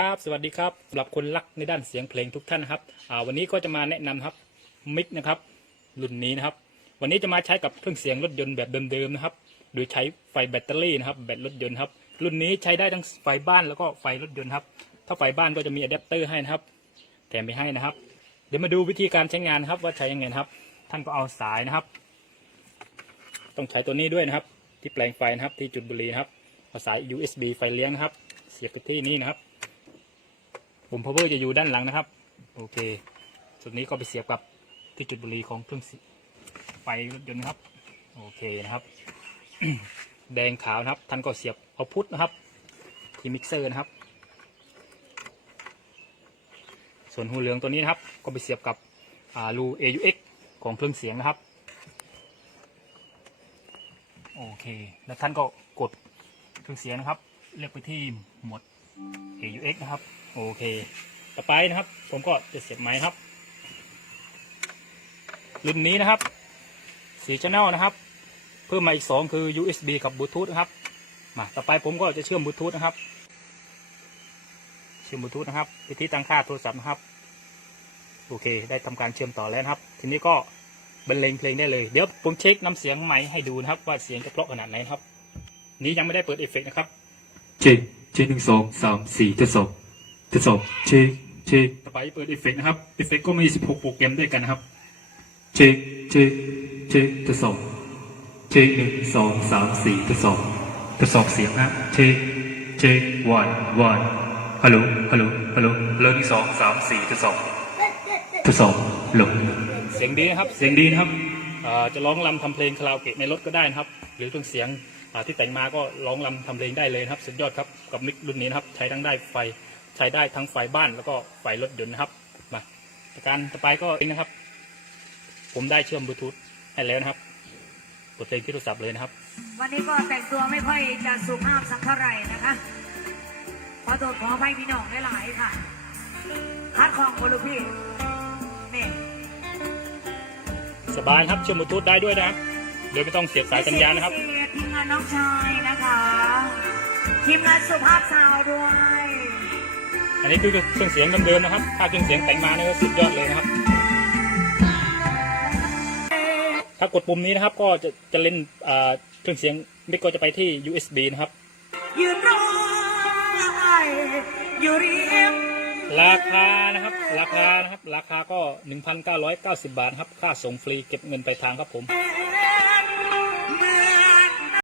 ครับ สวัสดีครับสำหรับคนรักในด้านเสียงเพลงทุกท่านนะครับอ่าวันนี้ก็จะมาแนะนำครับมิกนะครับรุ่นนี้นะครับ วันนี้จะมาใช้กับเครื่องเสียงรถยนต์แบบเดิมๆนะครับ โดยใช้ไฟแบตเตอรี่นะครับแบตรถยนต์ครับ รุ่นนี้ใช้ได้ทั้งไฟบ้านแล้วก็ไฟรถยนต์ครับ ถ้าไฟบ้านก็จะมีอะแดปเตอร์ให้นะครับ แถมไปให้นะครับ เดี๋ยวมาดูวิธีการใช้งานครับว่าใช้ยังไงครับ ท่านก็เอาสายนะครับ ต้องใช้ตัวนี้ด้วยนะครับ ที่แปลงไฟนะครับที่จุดบุหรี่นะครับเอาสาย USB ไฟเลี้ยงนะครับ เสียบไปที่นี่นะครับ ปุ่ม power จะอยู่ด้านหลังนะครับ โอเคส่วนนี้ก็ไปเสียบกับที่จุดบุหรี่ของเครื่องไฟรถยนต์นะครับ โอเคนะครับ แดงขาวนะครับท่านก็เสียบเอาพุทนะครับ ที่มิกเซอร์นะครับ ส่วนหูเหลืองตัวนี้นะครับ ก็ไปเสียบกับรู AUX ของเครื่องเสียงนะครับ โอเค แล้วท่านก็กดเครื่องเสียงนะครับ เลือกไปที่หมด AUX นะครับ โอเค ต่อไปนะครับ ผมก็จะเสียบไม้ครับ รุ่นนี้นะครับสี่ชแนลนะครับ เพิ่มมาอีกสองคือ USB กับบลูทูธนะครับ มาต่อไปผมก็จะเชื่อมบลูทูธนะครับ เชื่อมบลูทูธนะครับไปที่ตั้งค่าโทรศัพท์นะครับ โอเค ได้ทำการเชื่อมต่อแล้วนะครับ ทีนี้ก็บรรเลงเพลงได้เลย เดี๋ยวผมเช็คน้ำเสียงไมค์ให้ดูนะครับ ว่าเสียงจะเพราะขนาดไหนครับ นี้ยังไม่ได้เปิดเอฟเฟกต์นะครับเช็คเช็คหนึ่งสองสามสี่ทดสอบ ทดสอบเช็คเช็คต่อไปเปิดเอฟเฟกต์นะครับเอฟเฟกต์ก็มี 16 โปรแกรมด้วยกันนะครับ เช็คเช็คเช็คทดสอบเช็คหนึ่งสองสามสี่ทดสอบทดสอบเสียงนะเช็คเช็ควันวันฮัลโหลฮัลโหลฮัลโหลฮัลโหลหนึ่งสองสามสี่ทดสอบทดสอบฮัลโหลเสียงดีนะครับเสียงดีนะครับเอ่อจะร้องรำทำเพลงคาราโอเกะในรถก็ได้นะครับ หรือเครื่องเสียงอ่าที่แต่งมาก็ร้องรำทำเพลงได้เลยนะครับ สุดยอดครับกับมิกรุ่นนี้นะครับ ใช้ทั้งได้ไฟ ใช้ได้ทั้งไฟบ้านแล้วก็ไฟรถยนต์นะครับมาประการต่อไปก็เองนะครับ ผมได้เชื่อมบลูทูธให้แล้วนะครับกดเพลงที่โทรศัพท์เลยนะครับ วันนี้ก็แต่งตัวไม่ค่อยจะสุภาพสักเท่าไหร่นะคะขอโทษขออภัยพี่น้องหลายๆค่ะคัดของคุณลูกพี่นี่สบายครับเชื่อมบลูทูธได้ด้วยนะครับโดยไม่ต้องเสียบสายสัญญาณนะครับพิเศษทีมงานน้องชายนะคะทีมงานสุภาพสาวด้วย อันนี้คือเครื่องเสียงเดิมๆนะครับ ถ้าเครื่องเสียงแต่งมาเนี่ยก็สุดยอดเลยนะครับ ถ้ากดปุ่มนี้นะครับก็จะจะเล่นอ่าเครื่องเสียงมิกก็จะไปที่ USB นะครับยืนรออยู่ริมราคานะครับ ราคานะครับ ราคาก็ 1,990 บาทครับ ค่าส่งฟรีเก็บเงินไปลายทางครับผมแ